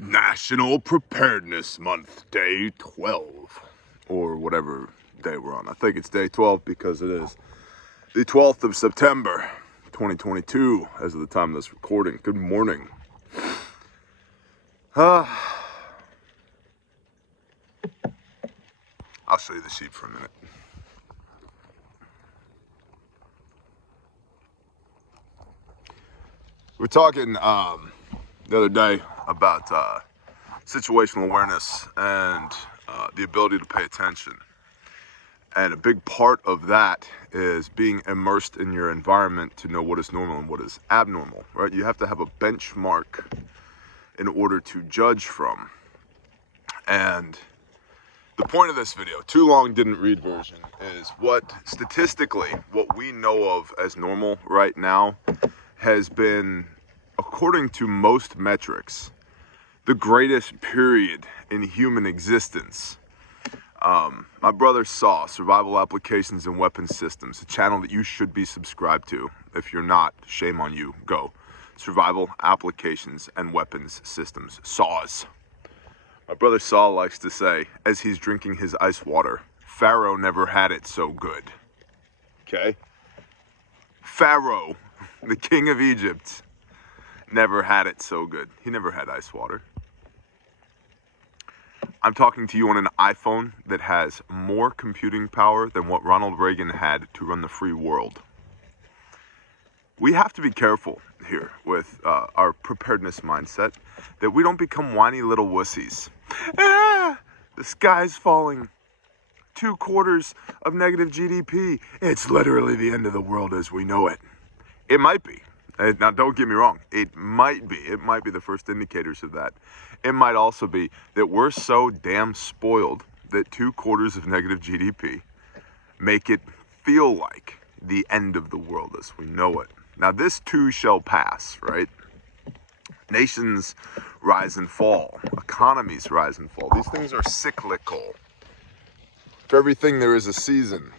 National Preparedness Month, day 12, or whatever day we're on. I think it's day 12 because it is the 12th of September, 2022, as of the time of this recording. Good morning. I'll show you the sheep for a minute. We were talking the other day about situational awareness and the ability to pay attention. And a big part of that is being immersed in your environment to know what is normal and what is abnormal, right? You have to have a benchmark in order to judge from. And the point of this video, too long didn't read version, is statistically, what we know of as normal right now has been, according to most metrics, the greatest period in human existence. My brother saw Survival Applications and Weapons Systems, a channel that you should be subscribed to. If you're not, shame on you. Go. Survival Applications and Weapons Systems. SAWS. My brother Saw likes to say, as he's drinking his ice water, Pharaoh never had it so good. Okay? Pharaoh, the king of Egypt, never had it so good. He never had ice water. I'm talking to you on an iPhone that has more computing power than what Ronald Reagan had to run the free world. We have to be careful here with our preparedness mindset that we don't become whiny little wussies. The sky's falling. 2/4 of negative GDP. It's literally the end of the world as we know it. It might be. Now, don't get me wrong. It might be. It might be the first indicators of that. It might also be that we're so damn spoiled that 2/4 of negative GDP make it feel like the end of the world as we know it. Now, this too shall pass, right? Nations rise and fall. Economies rise and fall. These things are cyclical. For everything, there is a season.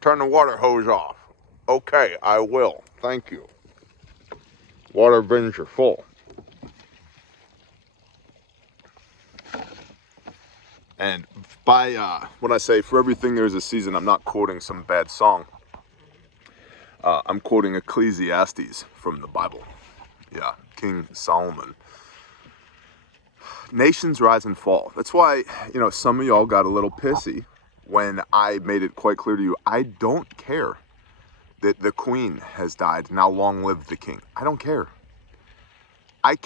Turn the water hose off. Okay, I will. Thank you. Water bins are full. And by when I say for everything there's a season, I'm not quoting some bad song. I'm quoting Ecclesiastes from the Bible. Yeah, King Solomon. Nations rise and fall. That's why, some of y'all got a little pissy when I made it quite clear to you, I don't care that the queen has died. Now long live the king. I don't care. I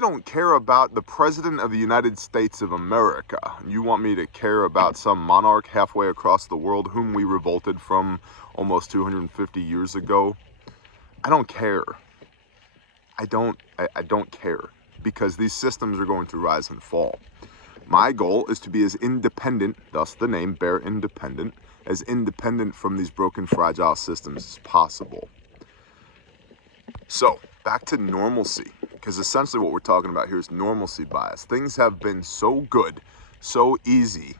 don't care about the president of the United States of America. You want me to care about some monarch halfway across the world whom we revolted from almost 250 years ago? I don't care. I don't care, because these systems are going to rise and fall. My goal is to be as independent, thus the name Bear Independent, as independent from these broken, fragile systems as possible. So, back to normalcy, because essentially what we're talking about here is normalcy bias. Things have been so good, so easy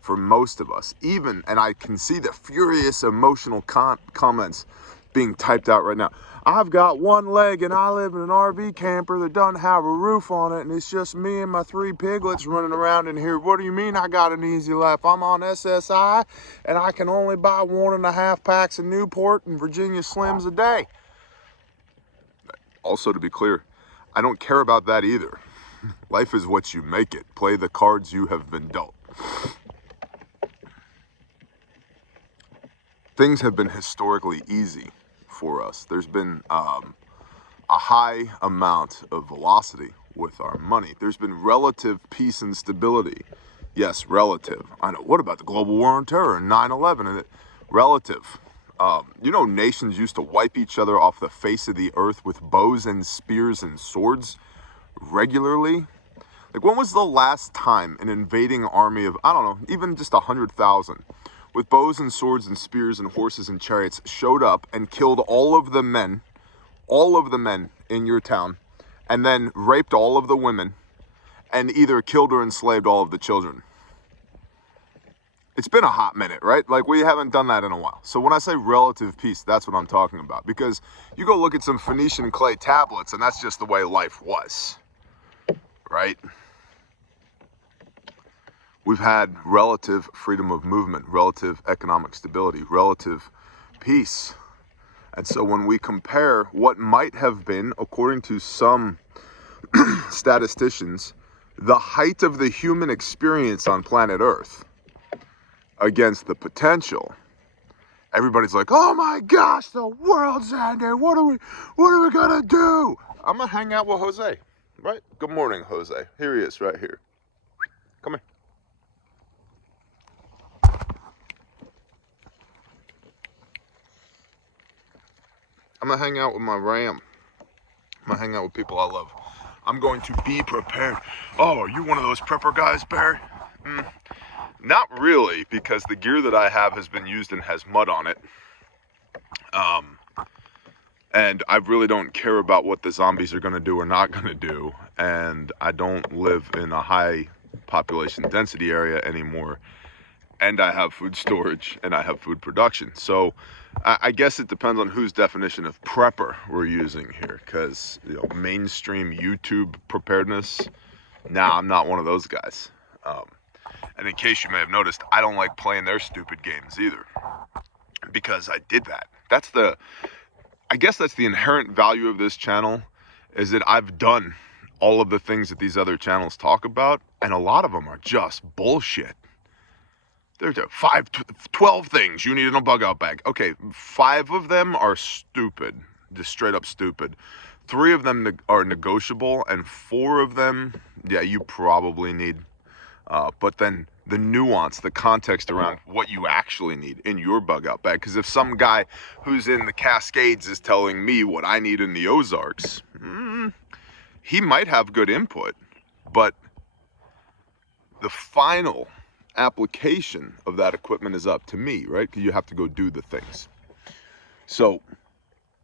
for most of us. And I can see the furious emotional comments being typed out right now. I've got one leg and I live in an RV camper that doesn't have a roof on it, and it's just me and my 3 piglets running around in here. What do you mean I got an easy life? I'm on SSI and I can only buy 1.5 packs of Newport and Virginia Slims a day. Also, to be clear, I don't care about that either. Life is what you make it. Play the cards you have been dealt. Things have been historically easy for us. There's been a high amount of velocity with our money. There's been relative peace and stability. Yes, relative. I know. What about the global war on terror and 9/11? Relative. Nations used to wipe each other off the face of the earth with bows and spears and swords regularly. Like, when was the last time an invading army of, I don't know, even just 100,000 with bows and swords and spears and horses and chariots showed up and killed all of the men in your town, and then raped all of the women, and either killed or enslaved all of the children? It's been a hot minute, right? Like, we haven't done that in a while. So when I say relative peace, that's what I'm talking about. Because you go look at some Phoenician clay tablets, and that's just the way life was. right? We've had relative freedom of movement, relative economic stability, relative peace. And so when we compare what might have been, according to some statisticians, the height of the human experience on planet Earth against the potential, everybody's like, oh my gosh, the world's ending. What are we gonna do? I'm gonna hang out with Jose, right? Good morning, Jose. Here he is, right here. Come here. I'm gonna hang out with my ram. I'm gonna hang out with people I love. I'm going to be prepared. Oh, are you one of those prepper guys, Barry? Not really, because the gear that I have has been used and has mud on it. And I really don't care about what the zombies are gonna do or not gonna do. And I don't live in a high population density area anymore. And I have food storage and I have food production. So I guess it depends on whose definition of prepper we're using here, because mainstream YouTube preparedness, nah, I'm not one of those guys. And in case you may have noticed, I don't like playing their stupid games either, because I did that. I guess that's the inherent value of this channel, is that I've done all of the things that these other channels talk about, and a lot of them are just bullshit. There's 12 things you need in a bug out bag. Okay, 5 of them are stupid, just straight up stupid. 3 of them are negotiable, and 4 of them, yeah, you probably need. But then the nuance, the context around what you actually need in your bug out bag. Because if some guy who's in the Cascades is telling me what I need in the Ozarks, he might have good input, but the final application of that equipment is up to me, right? Because you have to go do the things. So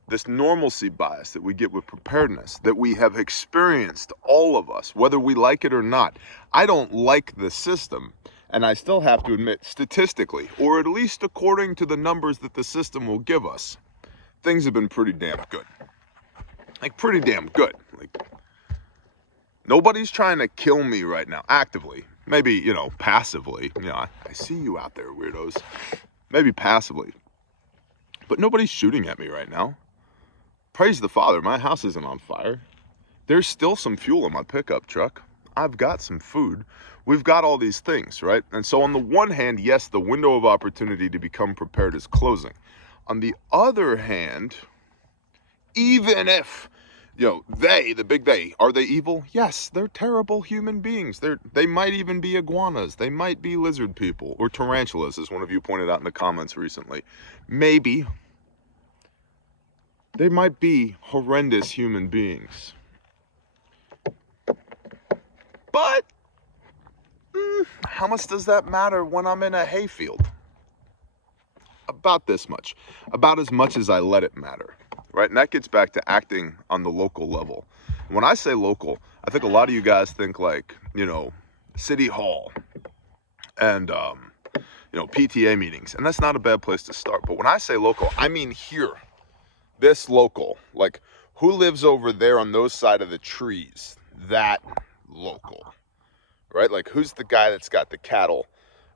this normalcy bias that we get with preparedness, that we have experienced, all of us, whether we like it or not. I don't like the system, and I still have to admit, statistically, or at least according to the numbers that the system will give us, things have been pretty damn good. Like, pretty damn good. Like, nobody's trying to kill me right now, actively. Maybe, passively. I see you out there, weirdos. Maybe passively. But nobody's shooting at me right now. Praise the Father, my house isn't on fire. There's still some fuel in my pickup truck. I've got some food. We've got all these things, right? And so on the one hand, yes, the window of opportunity to become prepared is closing. On the other hand, even if the big they, are they evil? Yes, they're terrible human beings. They might even be iguanas. They might be lizard people, or tarantulas, as one of you pointed out in the comments recently. Maybe. They might be horrendous human beings. But how much does that matter when I'm in a hayfield? About this much. About as much as I let it matter. Right? And that gets back to acting on the local level. When I say local, I think a lot of you guys think like, City Hall and, PTA meetings. And that's not a bad place to start. But when I say local, I mean here. This local. Like, who lives over there on those side of the trees? That local. Right? Like, who's the guy that's got the cattle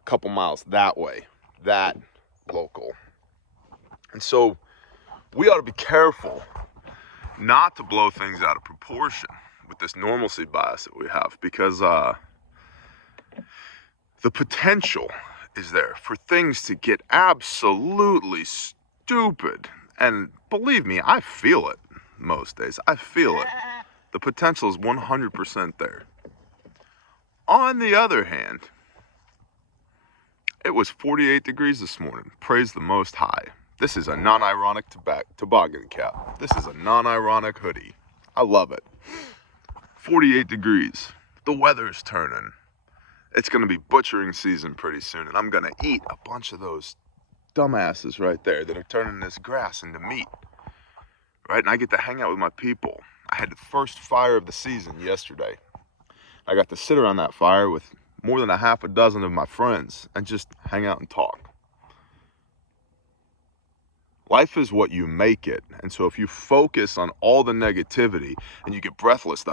a couple miles that way? That local. And so we ought to be careful not to blow things out of proportion with this normalcy bias that we have, because the potential is there for things to get absolutely stupid. And believe me, I feel it most days. I feel it. The potential is 100% there. On the other hand, it was 48 degrees this morning. Praise the Most High. This is a non-ironic toboggan cap. This is a non-ironic hoodie. I love it. 48 degrees. The weather's turning. It's going to be butchering season pretty soon, and I'm going to eat a bunch of those dumbasses right there that are turning this grass into meat. Right? And I get to hang out with my people. I had the first fire of the season yesterday. I got to sit around that fire with more than a half a dozen of my friends and just hang out and talk. Life is what you make it. And so if you focus on all the negativity and you get breathless,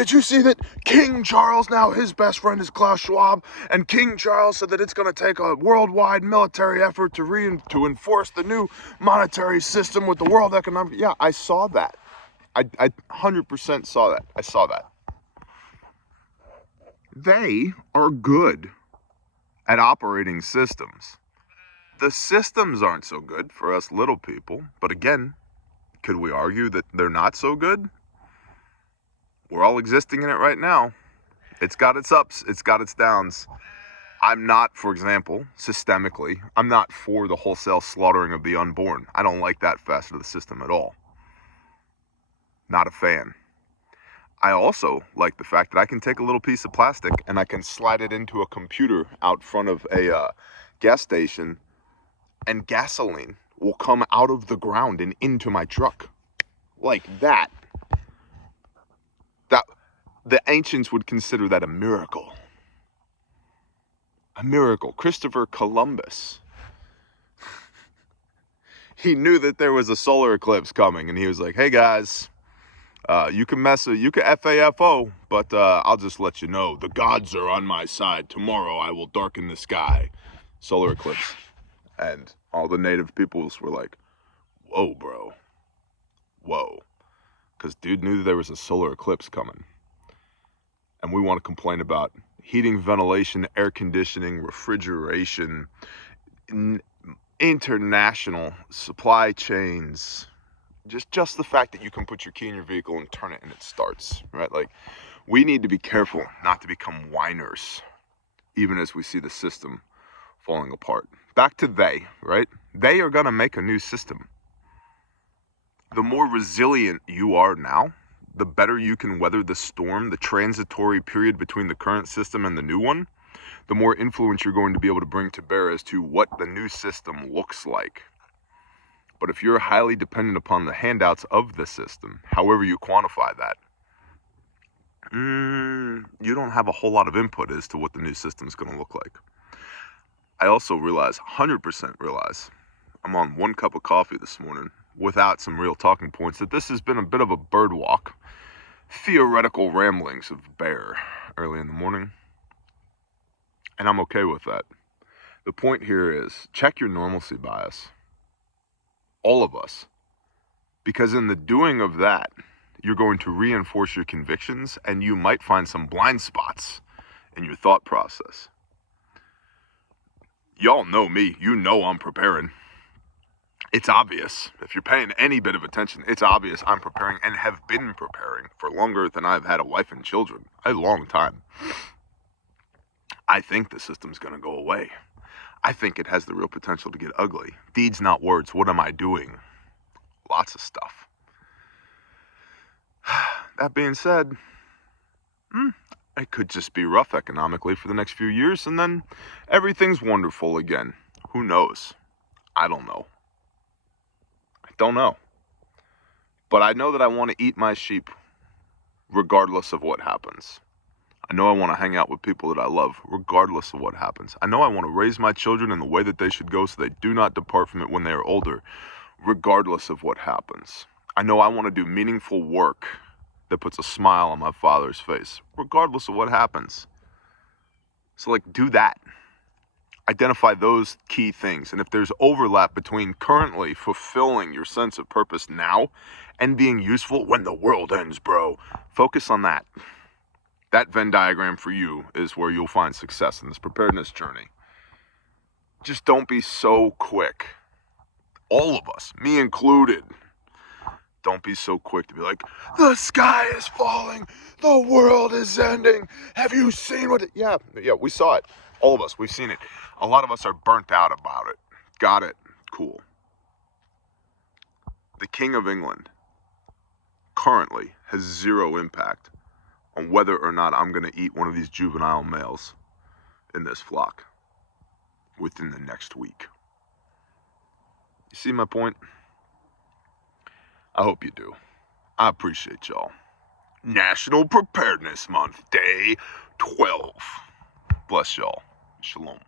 Did you see that King Charles, now his best friend is Klaus Schwab, and King Charles said that it's going to take a worldwide military effort to enforce the new monetary system with the World Economic... Yeah, I saw that. I 100% saw that. I saw that. They are good at operating systems. The systems aren't so good for us little people, but again, could we argue that they're not so good? We're all existing in it right now. It's got its ups, it's got its downs. I'm not, for example, systemically, I'm not for the wholesale slaughtering of the unborn. I don't like that facet of the system at all. Not a fan. I also like the fact that I can take a little piece of plastic and I can slide it into a computer out front of a gas station, and gasoline will come out of the ground and into my truck. Like that. That the ancients would consider that a miracle. A miracle. Christopher Columbus. He knew that there was a solar eclipse coming, and he was like, hey guys, you can FAFO, but I'll just let you know, the gods are on my side. Tomorrow I will darken the sky. Solar eclipse. And all the native peoples were like, whoa, bro. Whoa. Because dude knew that there was a solar eclipse coming. And we want to complain about heating, ventilation, air conditioning, refrigeration, international supply chains. Just the fact that you can put your key in your vehicle and turn it and it starts, right? Like, we need to be careful not to become whiners, even as we see the system falling apart. Back to they, right? They are going to make a new system. The more resilient you are now, the better you can weather the storm, the transitory period between the current system and the new one, the more influence you're going to be able to bring to bear as to what the new system looks like. But if you're highly dependent upon the handouts of the system, however you quantify that, you don't have a whole lot of input as to what the new system is going to look like. I also 100% realize, I'm on 1 cup of coffee this morning without some real talking points, that this has been a bit of a bird walk, theoretical ramblings of bear early in the morning. And I'm okay with that. The point here is, check your normalcy bias. All of us. Because in the doing of that, you're going to reinforce your convictions, and you might find some blind spots in your thought process. Y'all know me. You know I'm preparing. It's obvious. If you're paying any bit of attention, it's obvious I'm preparing and have been preparing for longer than I've had a wife and children. A long time. I think the system's going to go away. I think it has the real potential to get ugly. Deeds, not words. What am I doing? Lots of stuff. That being said, it could just be rough economically for the next few years, and then everything's wonderful again. Who knows? I don't know. But I know that I want to eat my sheep regardless of what happens. I know I want to hang out with people that I love regardless of what happens. I know I want to raise my children in the way that they should go so they do not depart from it when they are older, regardless of what happens. I know I want to do meaningful work that puts a smile on my father's face, regardless of what happens. So, do that. Identify those key things. And if there's overlap between currently fulfilling your sense of purpose now and being useful when the world ends, bro, focus on that. That Venn diagram for you is where you'll find success in this preparedness journey. Just don't be so quick. All of us, me included, don't be so quick to be like, the sky is falling, the world is ending. Have you seen what Yeah, we saw it. All of us, we've seen it. A lot of us are burnt out about it. Got it. Cool. The King of England currently has zero impact on whether or not I'm going to eat one of these juvenile males in this flock within the next week. You see my point? I hope you do. I appreciate y'all. National Preparedness Month, Day 12. Bless y'all. Shalom.